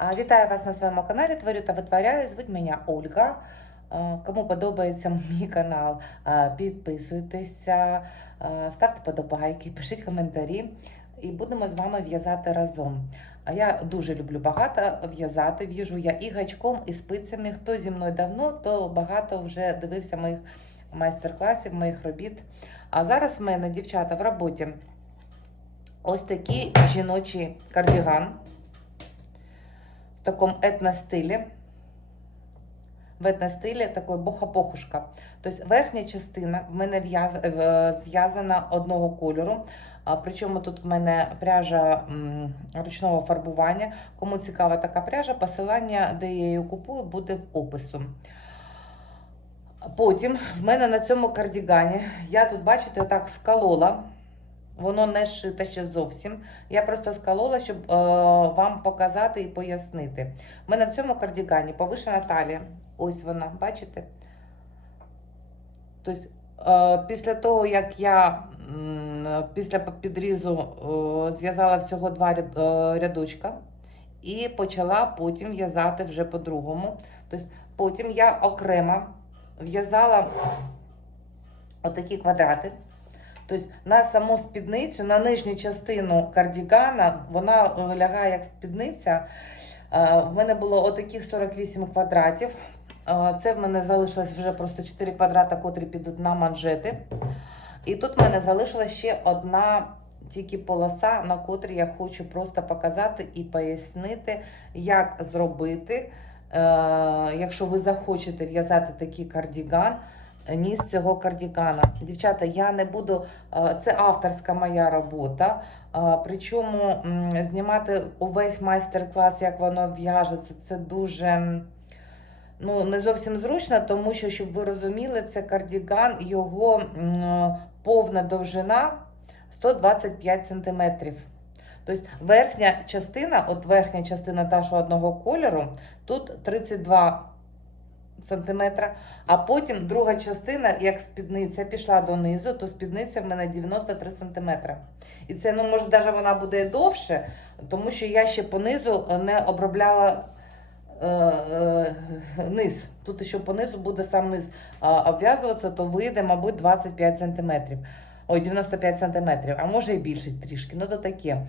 Вітаю вас на своєму каналі. Творю та витворяю. Звуть мене Ольга. Кому подобається мій канал, підписуйтеся, ставте подобайки, пишіть коментарі і будемо з вами в'язати разом. Я дуже люблю багато в'язати. В'яжу я і гачком, і спицями. Хто зі мною давно, то багато вже дивився моїх майстер-класів, моїх робіт. А зараз в мене, дівчата, в роботі ось такий жіночий кардіган в такому етностилі. В етностилі такої боха-похушка. Тобто верхня частина в мене в'яз- зв'язана одного кольору. Причому тут в мене пряжа ручного фарбування. Кому цікава така пряжа, посилання, де я її купую, буде в опису. Потім в мене на цьому кардігані, я тут, бачите, отак скалола. Воно не шите ще зовсім. Я просто скалола, щоб е, вам показати і пояснити. У мене в цьому кардігані повишена талія. Ось вона, бачите? Тобто, е, після того, як я м, після підрізу е, зв'язала всього два ряд, е, рядочка і почала потім в'язати вже по-другому. Тобто, потім я окремо в'язала отакі квадрати. Тобто на саму спідницю, на нижню частину кардігана, вона е, лягає як спідниця. Е, В мене було отаких 48 квадратів. Е, Це в мене залишилось вже просто 4 квадрата, котрі підуть на манжети. І тут в мене залишилась ще одна тільки полоса, на котрій я хочу просто показати і пояснити, як зробити, якщо ви захочете в'язати такий кардіган, ніс цього кардігана. Дівчата, я не буду, е, це авторська моя робота. е, Причому знімати увесь майстер-клас, як воно в'яжеться, це дуже ну, не зовсім зручно, тому що, щоб ви розуміли, це кардіган, його повна довжина 125 см. Тобто верхня частина, от верхня частина та, що одного кольору, тут 32 сантиметра, а потім друга частина, як спідниця пішла донизу, то спідниця в мене 93 сантиметра. І це, ну, може, навіть вона буде довше, тому що я ще понизу не обробляла е, е, низ. Тут ще понизу буде сам низ е, обв'язуватися, то вийде, мабуть, 25 сантиметрів. Ой, 95 сантиметрів, а може і більше трішки, ну то таке.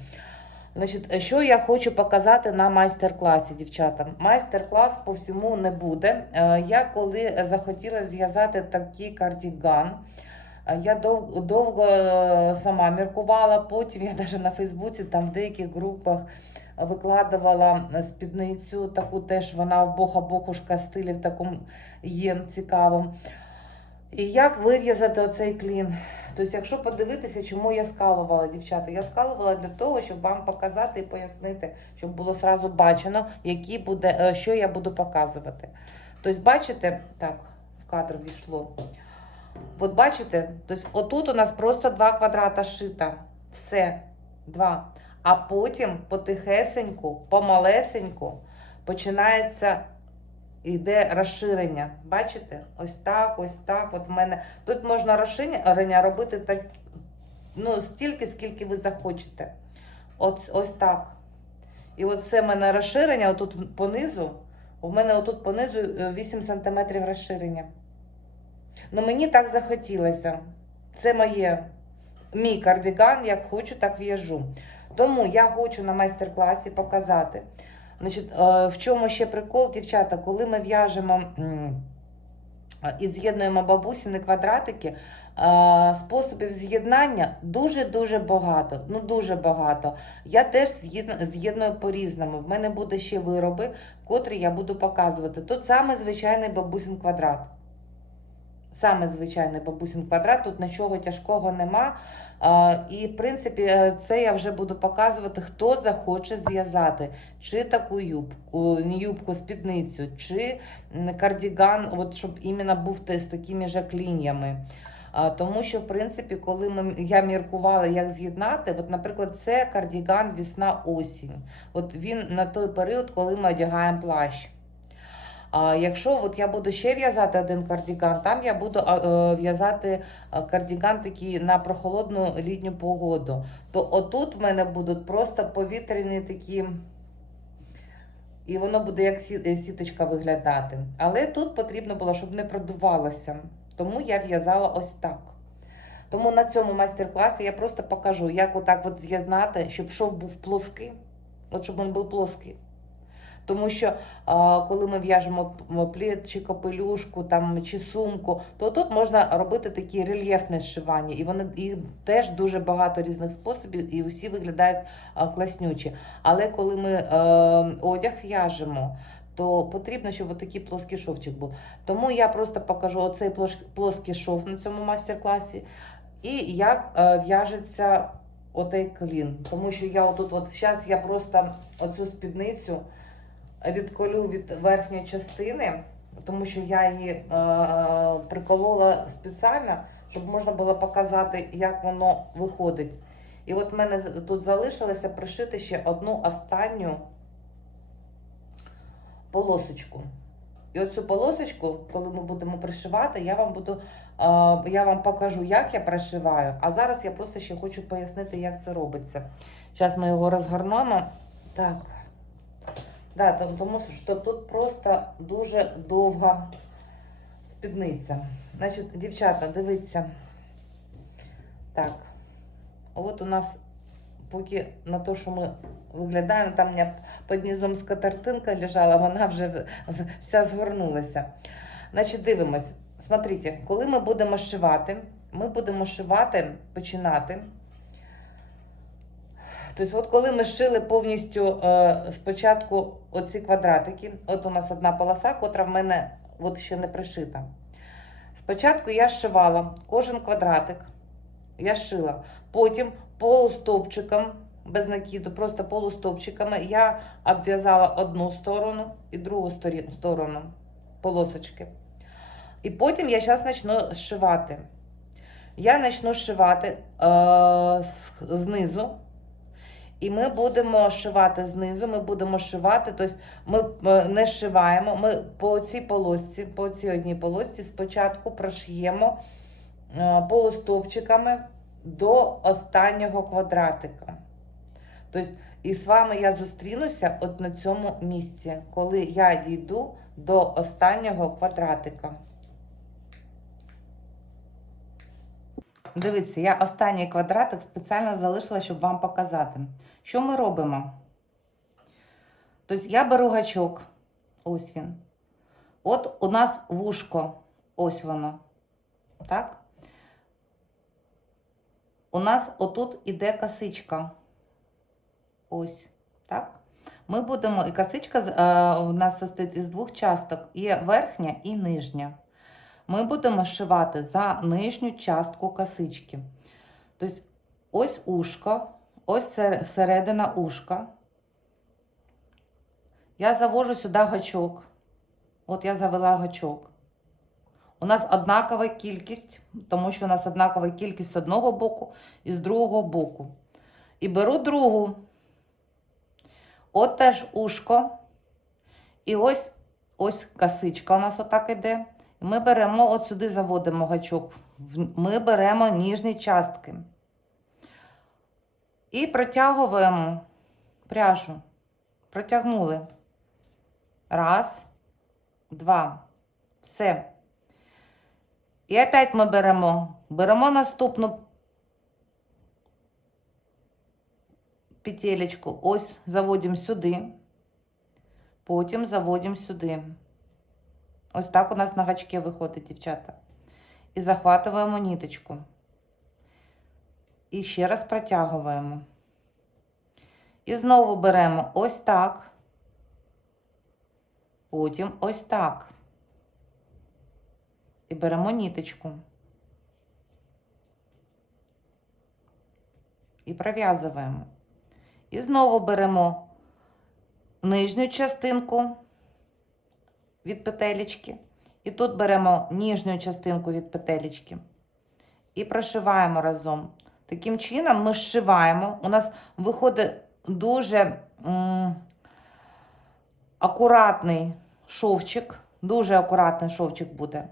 Значить, що я хочу показати на майстер-класі, дівчата. Майстер-клас по всьому не буде. Е, Я коли захотіла зв'язати такий кардіган, е, я дов- довго е, сама міркувала, потім я навіть на Фейсбуці, там в деяких групах викладувала спідницю, таку теж вона в боха-бохушка стилі в такому є цікавому. І як вив'язати оцей клін? Тобто, якщо подивитися, чому я скалувала, дівчата, я скалувала для того, щоб вам показати і пояснити, щоб було сразу бачено, які буде, е, що я буду показувати. Тобто, бачите, так, в кадр війшло. От бачите, тобто, отут у нас просто два квадрата шита. Все, два. А потім потихесеньку, помалесеньку починається йде розширення. Бачите? Ось так, ось так. От в мене. Тут можна розширення робити так, ну, стільки, скільки ви захочете. От, ось так. І от все в мене розширення, отут понизу. У мене отут понизу е, 8 см розширення. Ну, мені так захотілося. Це моє, мій кардиган, як хочу, так в'яжу. Тому я хочу на майстер-класі показати. Значить, е, в чому ще прикол, дівчата, коли ми в'яжемо е, і з'єднуємо бабусіни квадратики, е, способів з'єднання дуже-дуже багато. Ну, дуже багато. Я теж з'єдную по-різному. В мене буде ще вироби, котрі я буду показувати. Тут саме звичайний бабусін квадрат. Саме звичайний бабусин квадрат, тут нічого тяжкого нема. І, в принципі, е, це я вже буду показувати, хто захоче зв'язати. Чи таку юбку, не юбку, спідницю, чи кардіган, от, щоб іменно був з такими же клін'ями. Тому що, в принципі, коли ми, я міркувала, як з'єднати, от, наприклад, це кардіган весна-осінь. От він на той період, коли ми одягаємо плащ. А якщо от я буду ще в'язати один кардіган, там я буду е, в'язати кардіган такий на прохолодну літню погоду, то отут в мене будуть просто повітряні такі і воно буде як е, сіточка виглядати. Але тут потрібно було, щоб не продувалося. Тому я в'язала ось так. Тому на цьому майстер-класі я просто покажу, як отак от з'єднати, щоб шов був плоский, от щоб він був плоский. Тому що коли ми в'яжемо плід чи капелюшку там, чи сумку, то тут можна робити такі рельєфне зшивання. І вони їх теж дуже багато різних способів, і усі виглядають класнючі. Але коли ми одяг в'яжемо, то потрібно, щоб отакий плоский шовчик був. Тому я просто покажу оцей плоский шов на цьому майстер-класі, і як в'яжеться отей клін. Тому що я отут, от зараз я просто оцю спідницю відколю від верхньої частини, тому що я її е, приколола спеціально, щоб можна було показати, як воно виходить. І от в мене тут залишилося пришити ще одну останню полосочку. І оцю полосочку, коли ми будемо пришивати, я вам буду, е, я вам покажу, як я пришиваю. А зараз я просто ще хочу пояснити, як це робиться. Зараз ми його розгорнемо. Так. Да, тому- що тут просто дуже довга спідниця. Значить, дівчата, дивіться. Так. От у нас поки на те, що ми виглядаємо, там у мене під низом скатертинка лежала, вона вже вся згорнулася. Значить, дивимось. Смотрите, коли ми будемо шивати, ми будемо шивати, починати. Тобто, от коли ми шили повністю е, спочатку оці квадратики, от у нас одна полоса, котра в мене от ще не пришита. Спочатку я шивала кожен квадратик, я шила. Потім полустовпчиком, без накиду, просто полустовпчиками я обв'язала одну сторону і другу сторону полосочки. І потім я зараз почну зшивати. Я почну шивати е, знизу. І ми будемо шивати знизу, ми будемо шивати, тобто ми е, не шиваємо, ми по цій полосці, по цій одній полосці спочатку прошиємо е, полустовпчиками до останнього квадратика. Тобто, і з вами я зустрінуся от на цьому місці, коли я дійду до останнього квадратика. Дивіться, я останній квадратик спеціально залишила, щоб вам показати. Що ми робимо? Тобто я беру гачок, ось він. От у нас вушко, ось воно. Так? У нас отут іде косичка. Ось. Так? Ми будемо, і косичка е, у нас состоїть із двох часток: є верхня і нижня. Ми будемо шивати за нижню частку косички. Тобто, ось ушко, ось середина ушка. Я завожу сюди гачок. От я завела гачок. У нас однакова кількість, тому що у нас однакова кількість з одного боку і з другого боку. І беру другу. От теж ушко. І ось ось косичка у нас отак іде. Ми беремо от сюди заводимо гачок. Ми беремо ніжні частки. І протягуємо пряжу. Протягнули. Раз, два. Все. І опять ми беремо. Беремо наступну петелечку. Ось заводимо сюди. Потім заводимо сюди. Ось так у нас на гачке виходить, дівчата. І захватуємо ниточку. І ще раз протягуємо. І знову беремо ось так. Потім ось так. І беремо ниточку. І пров'язуємо. І знову беремо нижню частинку від петелечки. І тут беремо ніжню частинку від петелечки. І прошиваємо разом. Таким чином ми зшиваємо. У нас виходить дуже м, акуратний шовчик. Дуже акуратний шовчик буде.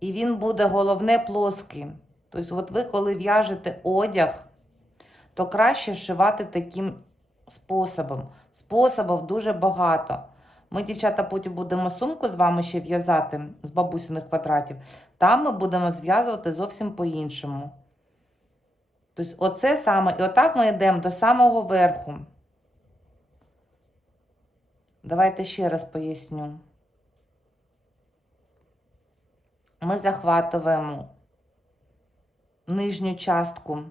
І він буде головне плоский. Тобто, от ви, коли в'яжете одяг, то краще шивати таким способом. Способів дуже багато. Ми, дівчата, потім будемо сумку з вами ще в'язати з бабусиних квадратів. Там ми будемо зв'язувати зовсім по-іншому. Тобто, оце саме, і отак ми йдемо до самого верху. Давайте ще раз поясню. Ми захватуємо нижню частку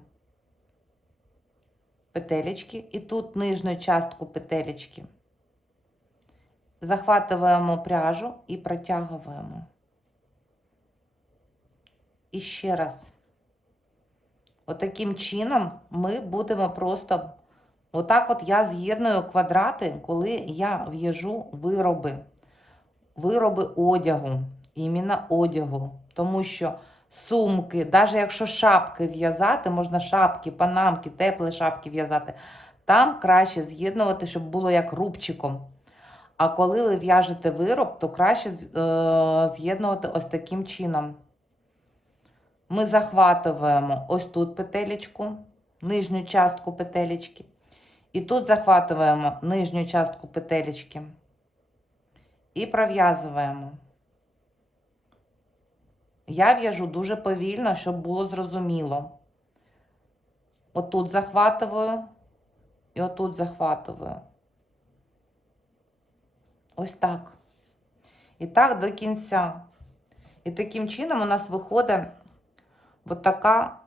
петелечки і тут нижню частку петелечки. Захватуємо пряжу і протягуємо. І ще раз. Отаким чином ми будемо просто. Отак от я з'єдную квадрати, коли я в'яжу вироби. Вироби одягу. Іменно одягу. Тому що сумки, навіть якщо шапки в'язати, можна шапки, панамки, теплі шапки в'язати, там краще з'єднувати, щоб було як рубчиком. А коли ви в'яжете вироб, то краще е, з'єднувати ось таким чином. Ми захватуємо ось тут петелечку, нижню частку петелечки. І тут захватуємо нижню частку петелечки. І пров'язуємо. Я в'яжу дуже повільно, щоб було зрозуміло. Отут захватую і отут захватую. Ось так. І так до кінця. І таким чином у нас виходить от така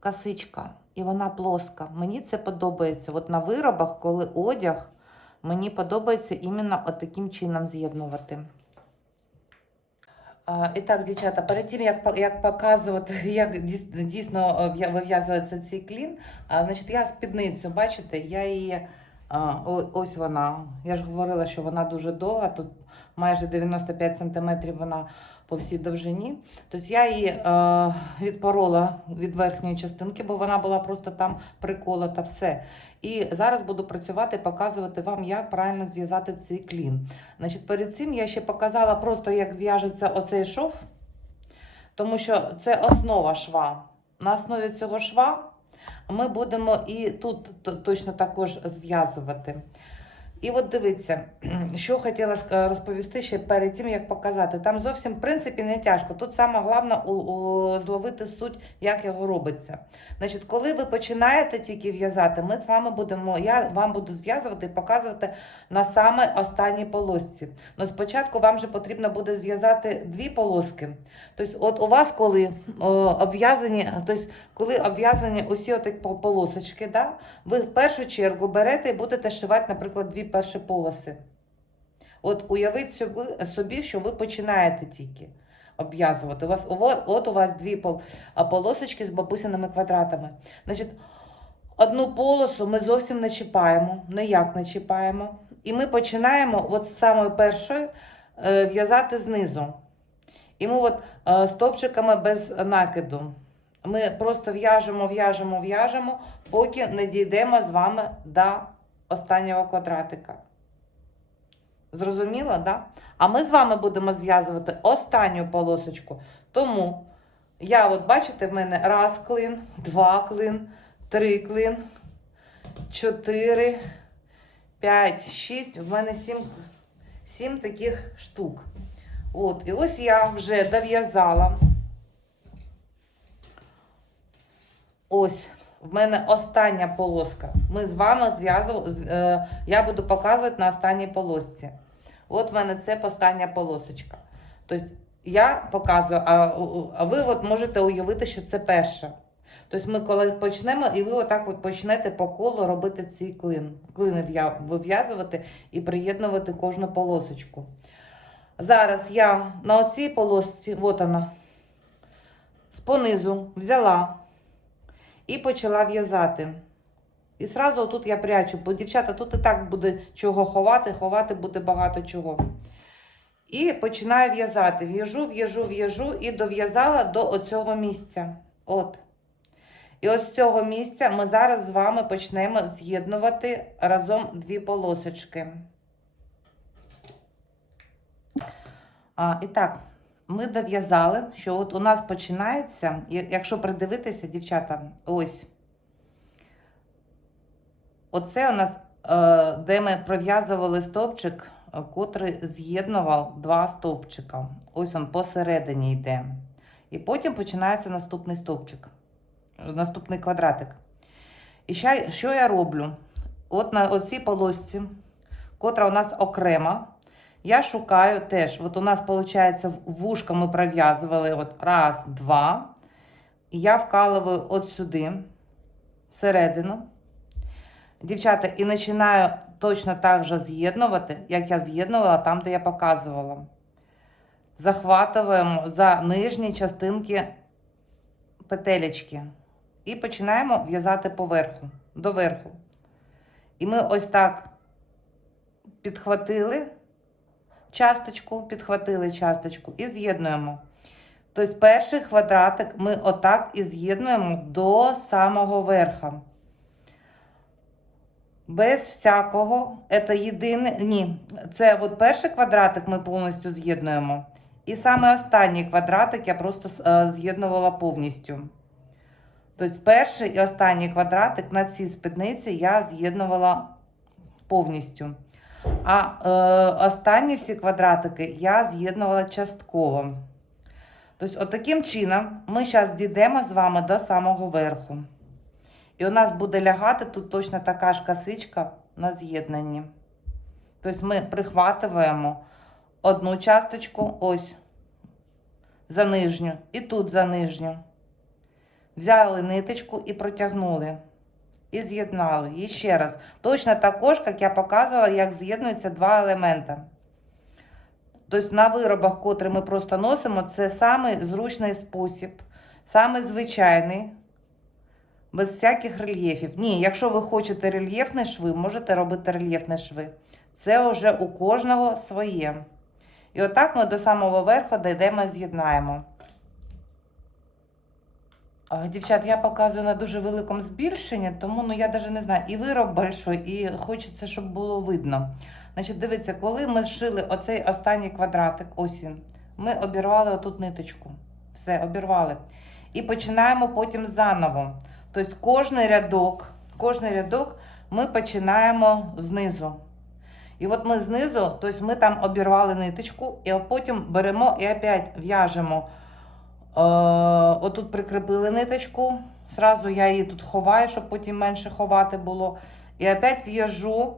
косичка. І вона плоска. Мені це подобається. От на виробах, коли одяг, мені подобається іменно от таким чином з'єднувати. І так, дівчата, перед тим, як, як показувати, як дійсно е, вив'язується цей клін, значить, я спідницю, бачите, я її. Ось вона. Я ж говорила, що вона дуже довга, тут майже 95 см вона по всій довжині. Тобто я її е, відпорола від верхньої частинки, бо вона була просто там приколота, все. І зараз буду працювати, показувати вам, як правильно зв'язати цей клін. Значить, перед цим я ще показала просто, як в'яжеться оцей шов, тому що це основа шва. На основі цього шва ми будемо і тут точно також зв'язувати. І от дивіться, що хотіла розповісти ще перед тим, як показати. Там зовсім, в принципі, не тяжко. Тут саме головне зловити суть, як його робиться. Значить, коли ви починаєте тільки в'язати, ми з вами будемо, я вам буду зв'язувати і показувати на саме останній полосці. Ну, спочатку вам же потрібно буде зв'язати дві полоски. Тобто, от у вас, коли обв'язані, тобто, коли обв'язані усі отакі полосочки, да, ви в першу чергу берете і будете шивати, наприклад, дві перші полоси. От уявіть собі, що ви починаєте тільки обв'язувати. У вас, от, у вас дві полосочки з бабусиними квадратами. Значить, одну полосу ми зовсім не чіпаємо, ніяк не чіпаємо. І ми починаємо от з самої першої е, в'язати знизу. І ми от е, стопчиками без накиду. Ми просто в'яжемо, в'яжемо, в'яжемо, поки не дійдемо з вами до останнього квадратика. Зрозуміло, так? Да? А ми з вами будемо зв'язувати останню полосочку. Тому я, от бачите, в мене раз клин, два клин, три клин, чотири, п'ять, шість. В мене сім, сім таких штук. От, і ось я вже дов'язала. Ось, в мене остання полоска. Ми з вами зв'язували, е, я буду показувати на останній полосці. От в мене це остання полосочка. Тобто я показую, а, а ви от можете уявити, що це перша. Тобто ми коли почнемо, і ви отак от почнете по колу робити цей клин. Клини вив'язувати і приєднувати кожну полосочку. Зараз я на оцій полосці, от вона, з понизу взяла і почала в'язати. І зразу тут я прячу, бо дівчата, тут і так буде чого ховати, ховати буде багато чого. І починаю в'язати. В'яжу, в'яжу, в'яжу і дов'язала до оцього місця. От. І от з цього місця ми зараз з вами почнемо з'єднувати разом дві полосочки. А, і так, ми дов'язали, що от у нас починається, якщо придивитися, дівчата, ось. Оце у нас, е, де ми пров'язували стовпчик, е, котрий з'єднував два стовпчика. Ось він посередині йде. І потім починається наступний стовпчик, наступний квадратик. І ще, що я роблю? От на оцій полосці, котра у нас окрема, я шукаю теж. От у нас, виходить, вушка ми пров'язували от раз, два. І я вкалую от сюди, всередину. Дівчата, і починаю точно так же з'єднувати, як я з'єднувала там, де я показувала. Захватуємо за нижні частинки петелечки. І починаємо в'язати поверху, доверху. І ми ось так підхватили часточку, підхватили часточку і з'єднуємо. Тобто перший квадратик ми отак і з'єднуємо до самого верха. Без всякого, це єдине, ні, це от перший квадратик ми повністю з'єднуємо. І саме останній квадратик я просто е, з'єднувала повністю. Тобто перший і останній квадратик на цій спідниці я з'єднувала повністю. А е, останні всі квадратики я з'єднувала частково. Тобто, от чином ми зараз дійдемо з вами до самого верху. І у нас буде лягати тут точно така ж косичка на з'єднанні. Тобто ми прихватуємо одну часточку, ось за нижню, і тут за нижню. Взяли ниточку і протягнули. І з'єднали. І ще раз. Точно також, як я показувала, як з'єднуються два елемента. Тобто на виробах, котрі ми просто носимо, це самий зручний спосіб, самий звичайний, без всяких рельєфів. Ні, якщо ви хочете рельєфні шви, можете робити рельєфні шви. Це вже у кожного своє. І отак ми до самого верху дійдемо з'єднаємо. Дівчат, я показую на дуже великому збільшенні, тому ну, я навіть не знаю, і вироб большой, і хочеться, щоб було видно. Значить, дивіться, коли ми зшили оцей останній квадратик, ось він, ми обірвали отут ниточку. Все, обірвали. І починаємо потім заново. Тобто кожний рядок, кожний рядок ми починаємо знизу. І от ми знизу, тобто ми там обірвали ниточку, і потім беремо і опять в'яжемо. Е, отут прикріпили ниточку. Зразу я її тут ховаю, щоб потім менше ховати було. І опять в'яжу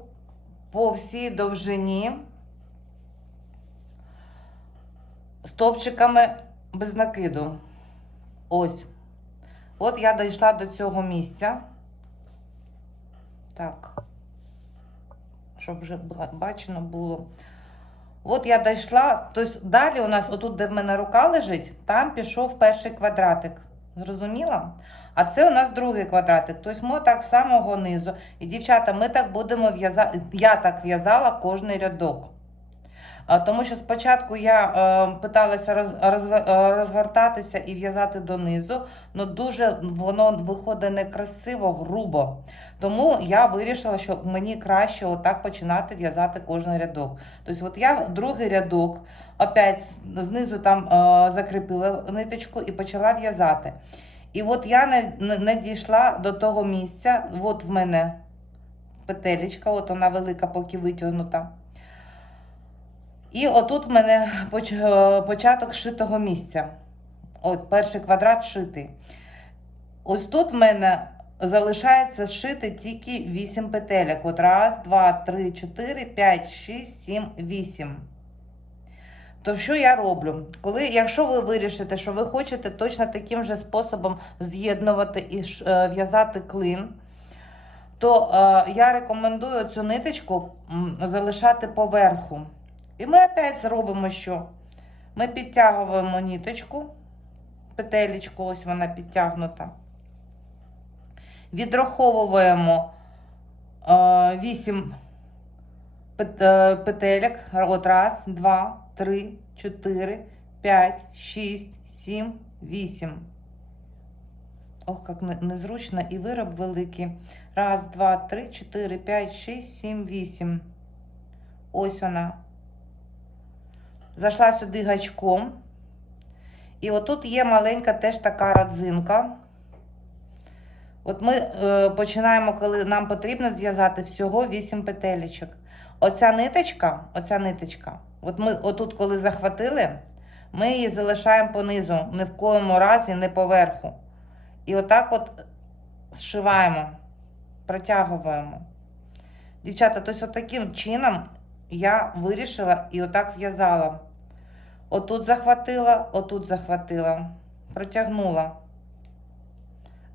по всій довжині стовпчиками без накиду. Ось. От я дійшла до цього місця. Так, щоб вже бачено було. От я дійшла, тобто далі у нас, отут, де в мене рука лежить, там пішов перший квадратик. Зрозуміла? А це у нас другий квадратик. Тобто ми так самого низу. І, дівчата, ми так будемо в'язати. Я так в'язала кожний рядок. А, Тому що спочатку я е, питалася роз, роз, розгортатися і в'язати донизу, але дуже воно виходить некрасиво, грубо. Тому я вирішила, що мені краще отак починати в'язати кожен рядок. Тобто, от я другий рядок опять знизу там е, закріпила ниточку і почала в'язати. І от я не, не дійшла до того місця, от в мене петелечка, от вона велика, поки витягнута. І отут в мене початок шитого місця. От перший квадрат шитий. Ось тут в мене залишається зшити тільки 8 петелек. От раз, два, три, чотири, п'ять, шість, сім, вісім. То що я роблю? Коли, Якщо ви вирішите, що ви хочете точно таким же способом з'єднувати і е, в'язати клин, то е, я рекомендую цю ниточку залишати поверху. І ми опять зробимо що? Ми підтягуємо ниточку, петелечку, ось вона підтягнута. Відраховуємо 8 е, петелек. От раз, два, три, чотири, п'ять, шість, сім, вісім. Ох, як незручно і вироб великий. Раз, два, три, чотири, п'ять, шість, сім, вісім. Ось вона. Зайшла сюди гачком. І отут є маленька теж така родзинка. От ми е, починаємо, коли нам потрібно зв'язати всього 8 петелечок. Оця ниточка, оця ниточка, от ми отут, коли захватили, ми її залишаємо понизу, ні в коєму разі, не поверху. І отак от зшиваємо, протягуємо. Дівчата, тобто от таким чином я вирішила і отак в'язала. Отут захватила, отут захватила, протягнула.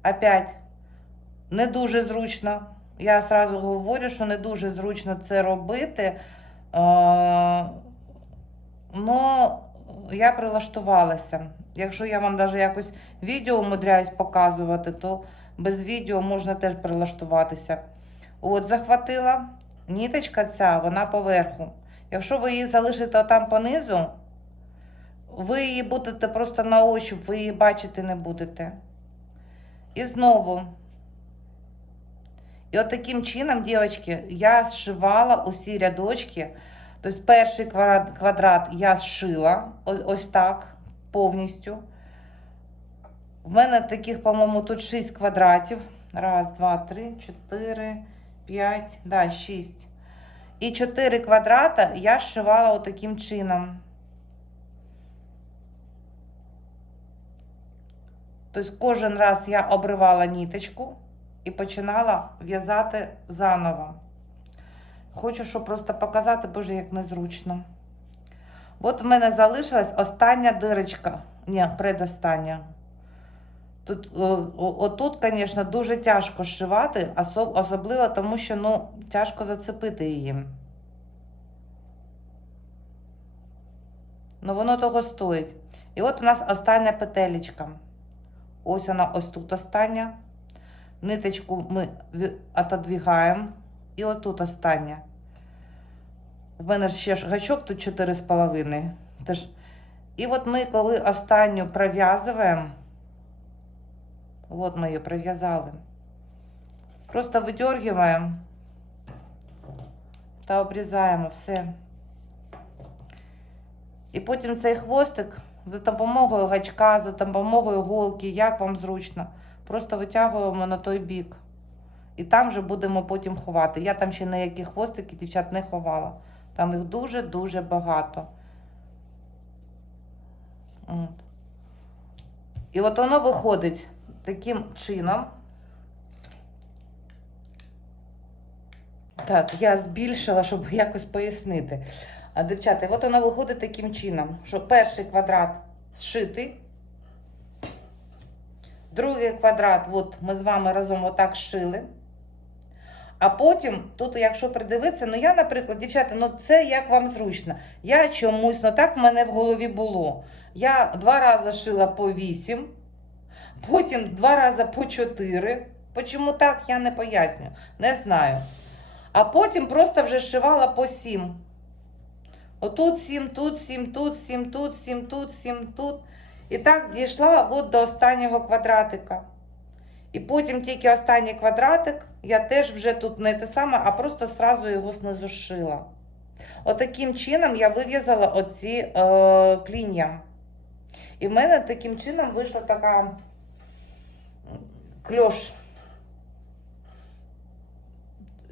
Опять не дуже зручно. Я сразу говорю, що не дуже зручно це робити. Ну, я прилаштувалася. Якщо я вам навіть якось відео умудряюсь показувати, то без відео можна теж прилаштуватися. От, захватила ніточка ця, вона поверху. Якщо ви її залишите там понизу, ви її будете просто на ощуп, ви її бачити не будете. І знову. І от таким чином, дівчатки, я зшивала усі рядочки. Тобто перший квадрат, я зшила ось так повністю. В мене таких, по-моєму, тут 6 квадратів. Раз, два, три, чотири, п'ять, да, шість. І 4 квадрата я зшивала отаким чином. Тобто кожен раз я обривала ніточку і починала в'язати заново. Хочу, щоб просто показати, боже, як незручно. От в мене залишилась остання дирочка. Ні, предостання. Тут, отут, звісно, дуже тяжко зшивати, особ- особливо тому, що ну, тяжко зацепити її. Ну, воно того стоїть. І от у нас остання петелечка. Ось вона, ось тут остання. Ниточку ми отодвигаємо. І отут остання. В мене ще ж гачок тут 4,5. Тож... І от ми, коли останню пров'язуємо, от ми її пров'язали. Просто видергиваємо та обрізаємо все. І потім цей хвостик за допомогою гачка, за допомогою голки, як вам зручно, просто витягуємо на той бік. І там вже будемо потім ховати. Я там ще ніякі хвостики, дівчат, не ховала. Там їх дуже-дуже багато. От. І от воно виходить таким чином. Так, я збільшила, щоб якось пояснити. Дівчата, от воно виходить таким чином, що перший квадрат зшитий, другий квадрат, от ми з вами разом отак шили. А потім, тут, якщо придивитися, ну я, наприклад, дівчата, ну це як вам зручно. Я чомусь, ну так в мене в голові було. Я два рази шила по 8, потім два рази по 4. Почому так, я не поясню, не знаю. А потім просто вже шивала по 7. Отут 7, тут 7, тут 7, тут 7, тут 7, тут. І так дійшла от до останнього квадратика. І потім тільки останній квадратик, я теж вже тут не те саме, а просто сразу його знизу шила. Отаким чином я вив'язала оці е, клін'я. І в мене таким чином вийшла така кльош.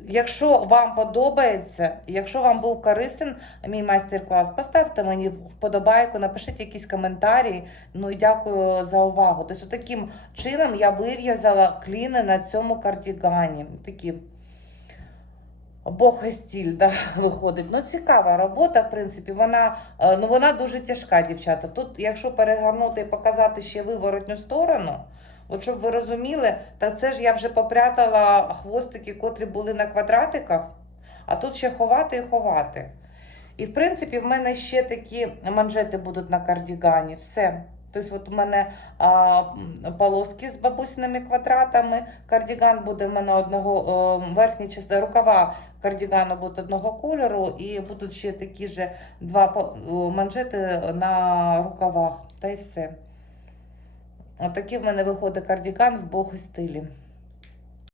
Якщо вам подобається, якщо вам був корисний мій майстер-клас, поставте мені вподобайку, напишіть якісь коментарі. Ну і дякую за увагу. Тобто, таким чином я вив'язала кліни на цьому кардігані. Такі богостіль, да, виходить. Ну, цікава робота, в принципі, вона, е, ну, вона дуже тяжка, дівчата. Тут, якщо перегорнути і показати ще виворотню сторону, от щоб ви розуміли, так це ж я вже попрятала хвостики, котрі були на квадратиках, а тут ще ховати і ховати. І, в принципі, в мене ще такі манжети будуть на кардігані. Все. Тобто, от у мене а, полоски з бабусиними квадратами. Кардіган буде в мене одного о, верхня частина рукава кардігану будуть одного кольору, і будуть ще такі ж два манжети на рукавах. Та й все. Отакий в мене виходить кардіган в богу стилі.